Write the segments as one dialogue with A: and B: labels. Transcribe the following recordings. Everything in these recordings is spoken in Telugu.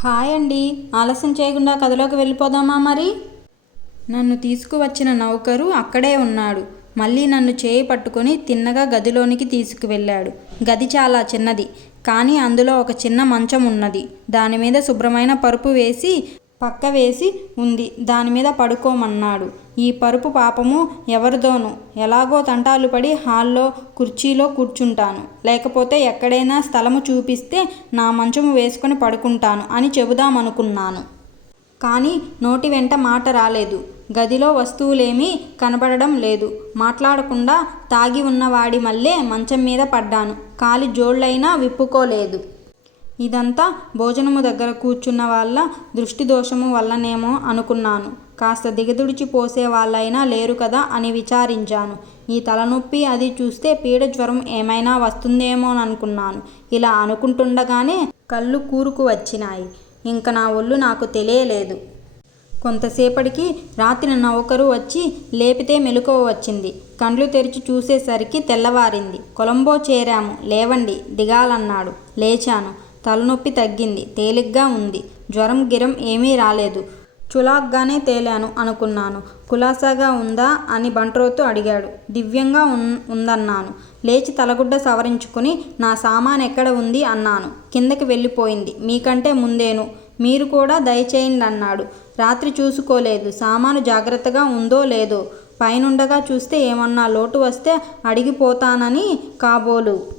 A: హాయ్ అండి. ఆలస్యం చేయకుండా కథలోకి వెళ్ళిపోదామా మరి? నన్ను తీసుకువచ్చిన నౌకరు అక్కడే ఉన్నాడు. మళ్ళీ నన్ను చేయి పట్టుకొని తిన్నగా గదిలోనికి తీసుకువెళ్ళాడు. గది చాలా చిన్నది. కానీ అందులో ఒక చిన్న మంచం ఉన్నది. దాని మీద శుభ్రమైన పరుపు వేసి పక్క వేసి ఉంది. దాని మీద పడుకోమన్నాడు. ఈ పరుపు పాపము ఎవరిదోనో. ఎలాగో తంటాలు పడి హాల్లో కుర్చీలో కూర్చుంటాను. లేకపోతే ఎక్కడైనా స్థలము చూపిస్తే నా మంచము వేసుకొని పడుకుంటాను అని చెబుదామనుకున్నాను. కానీ నోటి వెంట మాట రాలేదు. గదిలో వస్తువులేమీ కనబడడం లేదు. మాట్లాడకుండా తాగి ఉన్నవాడి మళ్ళే మంచం మీద పడ్డాను. కాలి జోళ్ళైనా విప్పుకోలేదు. ఇదంతా భోజనము దగ్గర కూర్చున్న వాళ్ళ దృష్టి దోషము వల్లనేమో అనుకున్నాను. కాస్త దిగదుడిచిపోసే వాళ్ళైనా లేరు కదా అని విచారించాను. ఈ తలనొప్పి అది చూస్తే పీడ జ్వరం ఏమైనా వస్తుందేమోననుకున్నాను. ఇలా అనుకుంటుండగానే కళ్ళు కూరుకు వచ్చినాయి. ఇంక నా ఒళ్ళు నాకు తెలియలేదు. కొంతసేపటికి రాత్రి నౌకరు వచ్చి లేపితే మెలకువ వచ్చింది. కండ్లు తెరిచి చూసేసరికి తెల్లవారింది. కొలంబో చేరాము. లేవండి. దిగాలన్నాడు. లేచాను. తలనొప్పి తగ్గింది. తేలిగ్గా ఉంది. జ్వరం గిరం ఏమీ రాలేదు. చులాగ్గానే తేలాను అనుకున్నాను. కులాసాగా ఉందా అని బంట్రోతు అడిగాడు. దివ్యంగా ఉన్ ఉందన్నాను. లేచి తలగుడ్డ సవరించుకుని నా సామాన్ ఎక్కడ ఉంది? అన్నాను. కిందకి వెళ్ళిపోయింది. మీకంటే ముందేను. మీరు కూడా దయచేయండి అన్నాడు రాత్రి చూసుకోలేదు. సామాను జాగ్రత్తగా ఉందో లేదో. పైనుండగా చూస్తే ఏమన్నా లోటు వస్తే అడిగిపోతానని కాబోలు.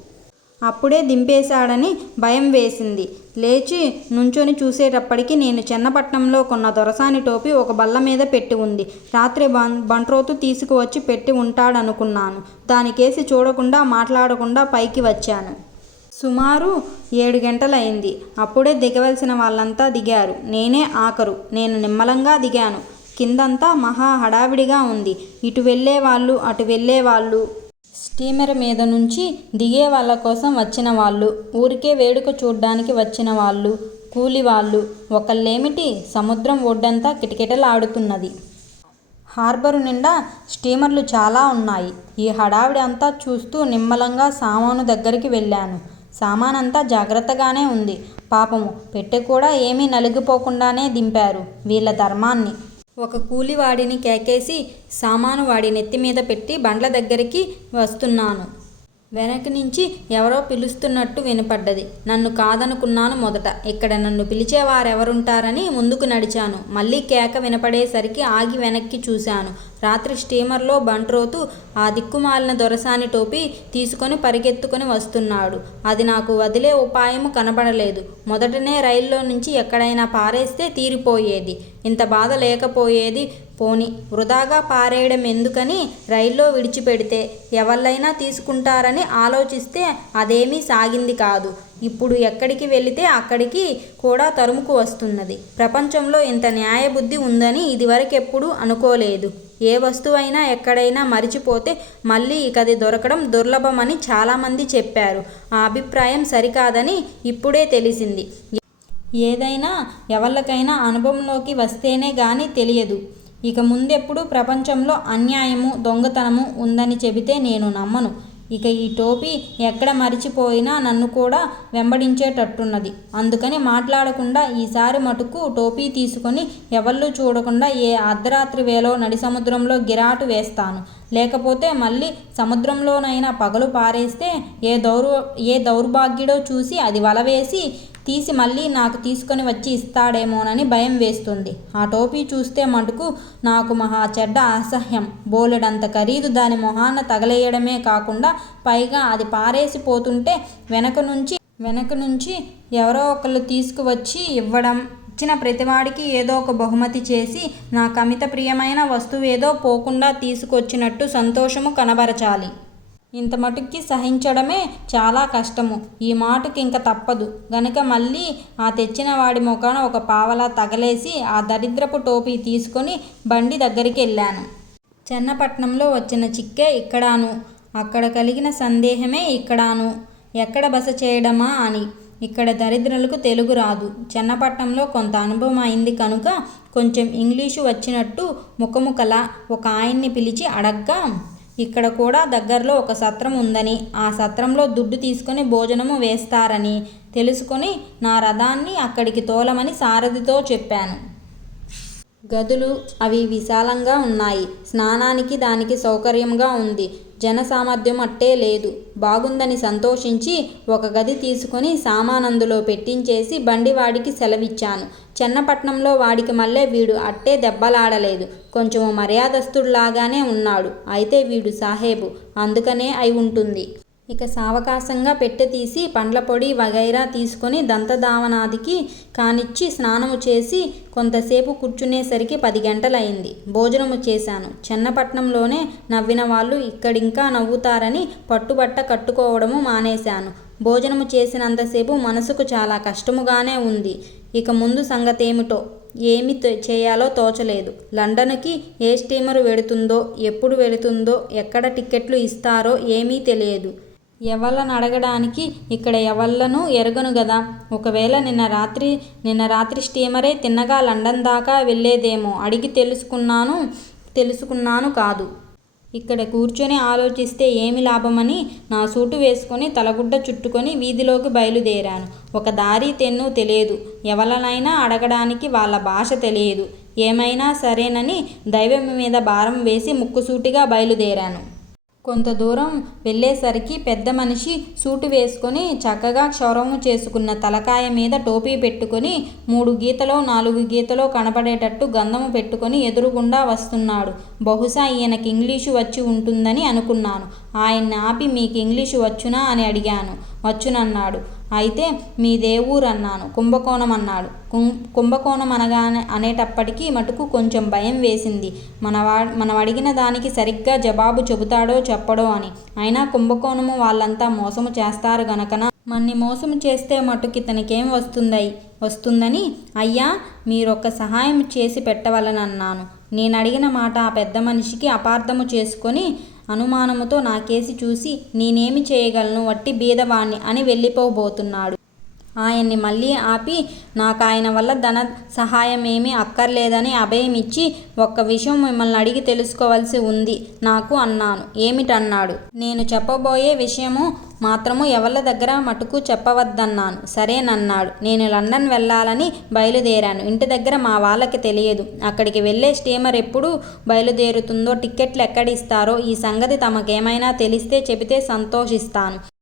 A: అప్పుడే దింపేశాడని భయం వేసింది. లేచి నుంచొని చూసేటప్పటికి నేను చెన్నపట్నంలో కొన్న దొరసాని టోపీ ఒక బల్ల మీద పెట్టి ఉంది. రాత్రి బం బంట్రోతు తీసుకువచ్చి పెట్టి ఉంటాడనుకున్నాను. దానికేసి చూడకుండా మాట్లాడకుండా పైకి వచ్చాను. సుమారు ఏడు గంటలైంది. అప్పుడే దిగవలసిన వాళ్ళంతా దిగారు. నేనే ఆఖరు నేను నిమ్మలంగా దిగాను. కిందంతా మహా హడావిడిగా ఉంది. ఇటు వెళ్ళే వాళ్ళు అటు వెళ్ళే వాళ్ళు స్టీమర్ మీద నుంచి దిగే వాళ్ళ కోసం వచ్చిన వాళ్ళు. ఊరికే వేడుక చూడ్డానికి వచ్చిన వాళ్ళు కూలి వాళ్ళు. ఒకళ్ళేమిటి? సముద్రం ఒడ్డంతా కిటకిటలాడుతున్నది. హార్బరు నిండా స్టీమర్లు చాలా ఉన్నాయి. ఈ హడావిడి అంతా చూస్తూ నిమ్మలంగా సామాను దగ్గరికి వెళ్ళాను. సామానంతా జాగ్రత్తగానే ఉంది. పాపము పెట్టె కూడా ఏమీ నలిగిపోకుండానే దింపారు వీళ్ళ ధర్మాన్ని. ఒక కూలివాడిని కేకేసి సామాను వాడి నెత్తి మీద పెట్టి బండ్ల దగ్గరికి వస్తున్నాను. వెనక నుంచి ఎవరో పిలుస్తున్నట్టు వినపడ్డది. నన్ను కాదనుకున్నాను మొదట. ఇక్కడ నన్ను పిలిచేవారెవరుంటారని ముందుకు నడిచాను. మళ్ళీ కేక వినపడేసరికి ఆగి వెనక్కి చూశాను. రాత్రి స్టీమర్లో బంట్రోతు ఆ దిక్కుమాలిన దొరసాని టోపీ తీసుకొని పరిగెత్తుకొని వస్తున్నాడు. అది నాకు వదిలే ఉపాయము కనబడలేదు. మొదటనే రైల్లో నుంచి ఎక్కడైనా పారేస్తే తీరిపోయేది. ఇంత బాధ లేకపోయేది పోని. వృధాగా పారేయడం ఎందుకని రైల్లో విడిచిపెడితే ఎవళ్ళైనా తీసుకుంటారని ఆలోచిస్తే అదేమీ సాగింది కాదు. ఇప్పుడు ఎక్కడికి వెళితే అక్కడికి కూడా తరుముకు వస్తున్నది. ప్రపంచంలో ఇంత న్యాయబుద్ధి ఉందని ఇదివరకెప్పుడు అనుకోలేదు. ఏ వస్తువైనా ఎక్కడైనా మరిచిపోతే మళ్ళీ ఇకది దొరకడం దుర్లభమని చాలామంది చెప్పారు. ఆ అభిప్రాయం సరికాదని ఇప్పుడే తెలిసింది. ఏదైనా ఎవరికైనా అనుభవంలోకి వస్తేనే కానీ తెలియదు. ఇక ముందెప్పుడు ప్రపంచంలో అన్యాయము దొంగతనము ఉందని చెబితే నేను నమ్మను. ఇక ఈ టోపీ ఎక్కడ మరిచిపోయినా నన్ను కూడా వెంబడించేటట్టున్నది. అందుకని మాట్లాడకుండా ఈసారి మటుకు టోపీ తీసుకొని ఎవళ్ళు చూడకుండా ఏ అర్ధరాత్రి వేలో నడి సముద్రంలో గిరాటు వేస్తాను. లేకపోతే మళ్ళీ సముద్రంలోనైనా పగలు పారేస్తే ఏ దౌర్ ఏ దౌర్భాగ్యుడో చూసి అది వలవేసి తీసి మళ్ళీ నాకు తీసుకొని వచ్చి ఇస్తాడేమోనని భయం వేస్తుంది. ఆ టోపీ చూస్తే మటుకు నాకు మహా చెడ్డ అసహ్యం. బోలెడంత ఖరీదు దాని మొహాన తగలేయడమే కాకుండా పైగా అది పారేసిపోతుంటే వెనక నుంచి వెనక నుంచి ఎవరో ఒకళ్ళు తీసుకువచ్చి ఇవ్వడం ఇచ్చిన ప్రతివాడికి ఏదో ఒక బహుమతి చేసి నా కమిత ప్రియమైన వస్తువు ఏదో పోకుండా తీసుకొచ్చినట్టు సంతోషము కనబరచాలి. ఇంత మటుక్కి సహించడమే చాలా కష్టము. ఈ మాటకి ఇంక తప్పదు. గనుక మళ్ళీ ఆ తెచ్చిన వాడి ముఖాన ఒక పావలా తగలేసి ఆ దరిద్రపు టోపీ తీసుకొని బండి దగ్గరికి వెళ్ళాను. చెన్నపట్నంలో వచ్చిన చిక్కే ఇక్కడాను. అక్కడ కలిగిన సందేహమే ఇక్కడాను. ఎక్కడ బస చేయడమా అని. ఇక్కడ దరిద్రులకు తెలుగు రాదు. చెన్నపట్నంలో కొంత అనుభవం అయింది కనుక కొంచెం ఇంగ్లీషు వచ్చినట్టు ముఖముఖలా ఒక ఆయన్ని పిలిచి అడగ్గా ఇక్కడ కూడా దగ్గరలో ఒక సత్రం ఉందని ఆ సత్రంలో దుడ్డు తీసుకొని భోజనము వేస్తారని తెలుసుకొని నా రథాన్ని అక్కడికి తోలమని సారథితో చెప్పాను. గదులు అవి విశాలంగా ఉన్నాయి. స్నానానికి దానికి సౌకర్యంగా ఉంది. జన సామర్థ్యం అట్టే లేదు. బాగుందని సంతోషించి ఒక గది తీసుకొని సామానందులో పెట్టించేసి బండి వాడికి సెలవిచ్చాను. చెన్నపట్నంలో వాడికి మళ్ళీ వీడు అట్టే దెబ్బలాడలేదు. కొంచెం మర్యాదస్తుడిలాగానే ఉన్నాడు. అయితే వీడు సాహేబు. అందుకనే అయి ఉంటుంది. ఇక సావకాశంగా పెట్టె తీసి పండ్ల పొడి వగైరా తీసుకొని దంతధావనాదికి కానిచ్చి స్నానము చేసి కొంతసేపు కూర్చునేసరికి పది గంటలయింది. భోజనము చేశాను. చెన్నపట్నంలోనే నవ్విన వాళ్ళు ఇక్కడింకా నవ్వుతారని పట్టుబట్ట కట్టుకోవడము మానేశాను. భోజనము చేసినంతసేపు మనసుకు చాలా కష్టముగానే ఉంది. ఇక ముందు సంగతేమిటో ఏమి చేయాలో తోచలేదు. లండన్కి ఏ స్టీమరు వెడుతుందో ఎప్పుడు వెళుతుందో ఎక్కడ టిక్కెట్లు ఇస్తారో ఏమీ తెలియదు. ఎవళ్ళని అడగడానికి ఇక్కడ ఎవళ్ళను ఎరగను గదా. ఒకవేళ నిన్న రాత్రి నిన్న రాత్రి స్టీమరే తిన్నగా లండన్ దాకా వెళ్ళేదేమో అడిగి తెలుసుకున్నాను తెలుసుకున్నాను కాదు. ఇక్కడ కూర్చొని ఆలోచిస్తే ఏమి లాభమని నా సూటు వేసుకొని తలగుడ్డ చుట్టుకొని వీధిలోకి బయలుదేరాను. ఒక దారి తెన్ను తెలియదు. ఎవలనైనా అడగడానికి వాళ్ళ భాష తెలియదు. ఏమైనా సరేనని దైవం మీద భారం వేసి ముక్కుసూటిగా బయలుదేరాను. కొంత దూరం వెళ్ళేసరికి పెద్ద మనిషి సూటు వేసుకొని చక్కగా క్షౌరము చేసుకున్న తలకాయ మీద టోపీ పెట్టుకొని మూడు గీతలో నాలుగు గీతలో కనపడేటట్టు గంధము పెట్టుకొని ఎదురుగుండా వస్తున్నాడు. బహుశా ఈయనకి ఇంగ్లీషు వచ్చి ఉంటుందని అనుకున్నాను. ఆయన్ని ఆపి మీకు ఇంగ్లీషు వచ్చునా? అని అడిగాను. వచ్చునన్నాడు. అయితే మీ దేవురు అన్నాను కుంభకోణం అన్నాడు కుం కుంభకోణం అనగానే అనేటప్పటికీ మటుకు కొంచెం భయం వేసింది. మనవా మనం అడిగిన దానికి సరిగ్గా జవాబు చెబుతాడో చెప్పడో అని. అయినా కుంభకోణము వాళ్ళంతా మోసము చేస్తారు గనకన. మన్ని మోసము చేస్తే మటుకు ఇతనికేం వస్తుందై వస్తుందని? అయ్యా మీరొక్క సహాయం చేసి పెట్టవలనన్నాను. నేను అడిగిన మాట ఆ పెద్ద మనిషికి అపార్థము చేసుకొని అనుమానముతో నా కేసి చూసి నేనేమి చేయగలను? వట్టి బీదవాణ్ణి అని వెళ్ళిపోబోతున్నాడు. ఆయన్ని మళ్ళీ ఆపి నాకు ఆయన వల్ల ధన సహాయం ఏమీ అక్కర్లేదని అభయం ఇచ్చి ఒక్క విషయం మిమ్మల్ని అడిగి తెలుసుకోవాల్సి ఉంది నాకు అన్నాను. ఏమిటన్నాడు? నేను చెప్పబోయే విషయము మాత్రము ఎవరి దగ్గర మటుకు చెప్పవద్దన్నాను. సరేనన్నాడు. నేను లండన్ వెళ్ళాలని బయలుదేరాను. ఇంటి దగ్గర మా వాళ్ళకి తెలియదు. అక్కడికి వెళ్ళే స్టీమర్ ఎప్పుడు బయలుదేరుతుందో టిక్కెట్లు ఎక్కడిస్తారో ఈ సంగతి తమకేమైనా తెలిస్తే చెబితే సంతోషిస్తాను.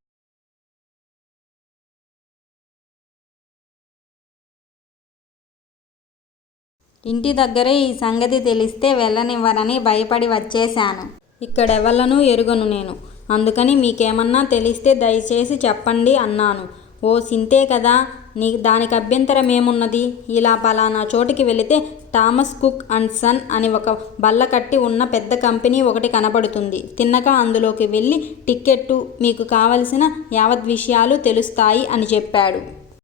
A: ఇంటి దగ్గరే ఈ సంగతి తెలిస్తే వెళ్ళనివ్వరని భయపడి వచ్చేశాను. ఇక్కడెవళ్ళనూ ఎరుగను నేను. అందుకని మీకేమన్నా తెలిస్తే దయచేసి చెప్పండి అన్నాను. ఓ సింతే కదా నీ దానికి అభ్యంతరం ఏమున్నది? ఇలా పలానా చోటికి వెళితే థామస్ కుక్ అండ్ సన్ అని ఒక బల్ల కట్టి ఉన్న పెద్ద కంపెనీ ఒకటి కనపడుతుంది తిన్నక అందులోకి వెళ్ళి టిక్కెట్టు మీకు కావలసిన యావత్ విషయాలు తెలుస్తాయి అని చెప్పాడు.